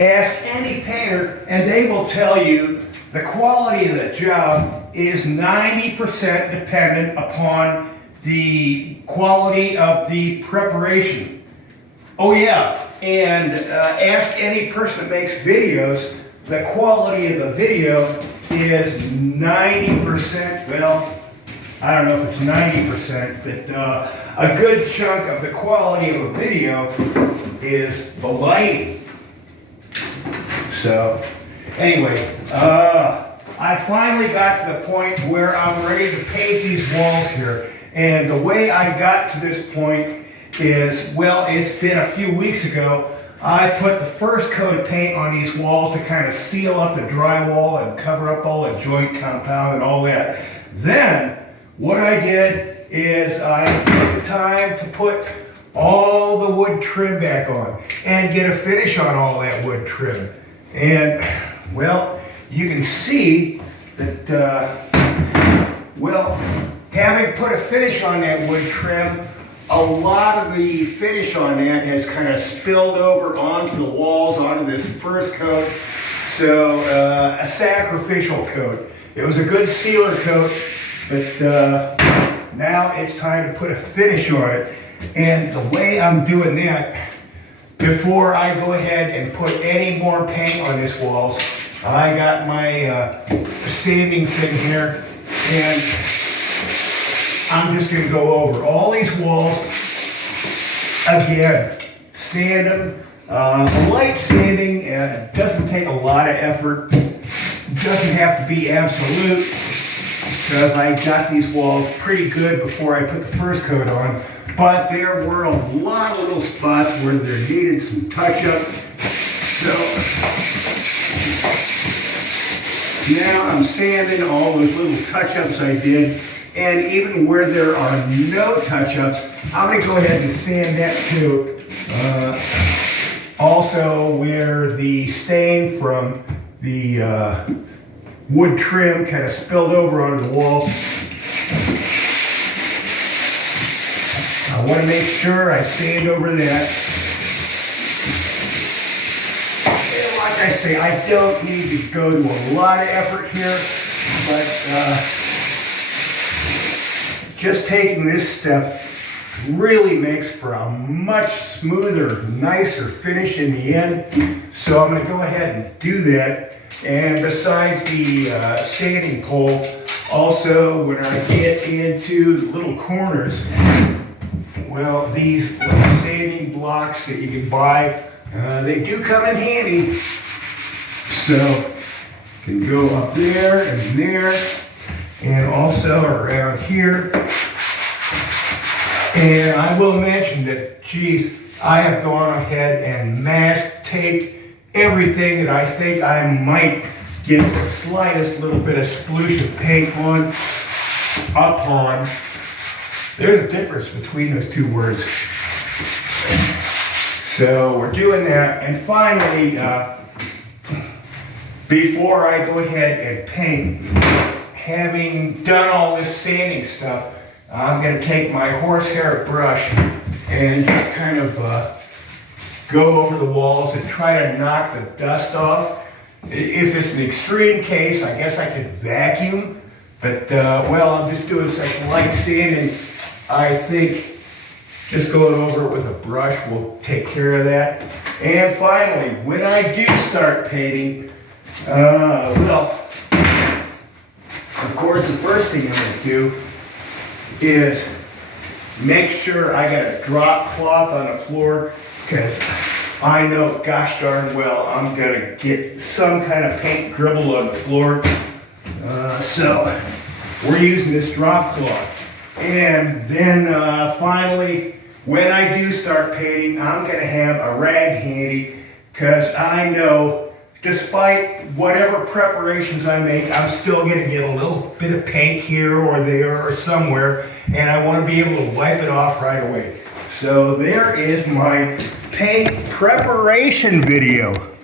Ask any painter and they will tell you the quality of the job is 90% dependent upon the quality of the preparation. Oh yeah, and ask any person that makes videos, the quality of the video is 90%, well, I don't know if it's 90%, but a good chunk of the quality of a video is the lighting. So, anyway, I finally got to the point where I'm ready to paint these walls here. And the way I got to this point is, well, it's been a few weeks ago. I put the first coat of paint on these walls to kind of seal up the drywall and cover up all the joint compound and all that. Then, what I did is I took the time to put all the wood trim back on and get a finish on all that wood trim. And, well, you can see that, well, having put a finish on that wood trim, a lot of the finish on that has kind of spilled over onto the walls, onto this first coat. So, a sacrificial coat. It was a good sealer coat, but now it's time to put a finish on it. And the way I'm doing that, before I go ahead and put any more paint on these walls, I got my sanding thing here, and I'm just going to go over all these walls again, sand them. Light sanding doesn't take a lot of effort, doesn't have to be absolute, because I got these walls pretty good before I put the first coat on. But there were a lot of little spots where there needed some touch-up. So now I'm sanding all those little touch-ups I did. And even where there are no touch-ups, I'm going to go ahead and sand that too. Also where the stain from the wood trim kind of spilled over onto the wall. I want to make sure I sand over that. And like I say, I don't need to go to a lot of effort here, but just taking this step really makes for a much smoother, nicer finish in the end. So I'm going to go ahead and do that. And besides the sanding pole, also when I get into the little corners, well, these little sanding blocks that you can buy, they do come in handy. So, can go up there and there, and also around here. And I will mention that, geez, I have gone ahead and mask taped everything that I think I might get the slightest little bit of sploosh of paint on, up on. There's a difference between those two words. So we're doing that. And finally, before I go ahead and paint, having done all this sanding stuff, I'm going to take my horsehair brush and just kind of go over the walls and try to knock the dust off. If it's an extreme case, I guess I could vacuum. But, well, I'm just doing such light sanding. I think just going over it with a brush will take care of that. And finally, when I do start painting, well, of course, the first thing I'm going to do is make sure I got a drop cloth on the floor, because I know, gosh darn well, I'm going to get some kind of paint dribble on the floor. So we're using this drop cloth. And then finally, when I do start painting, I'm going to have a rag handy, because I know, despite whatever preparations I make, I'm still going to get a little bit of paint here or there or somewhere, and I want to be able to wipe it off right away. So there is my paint preparation video.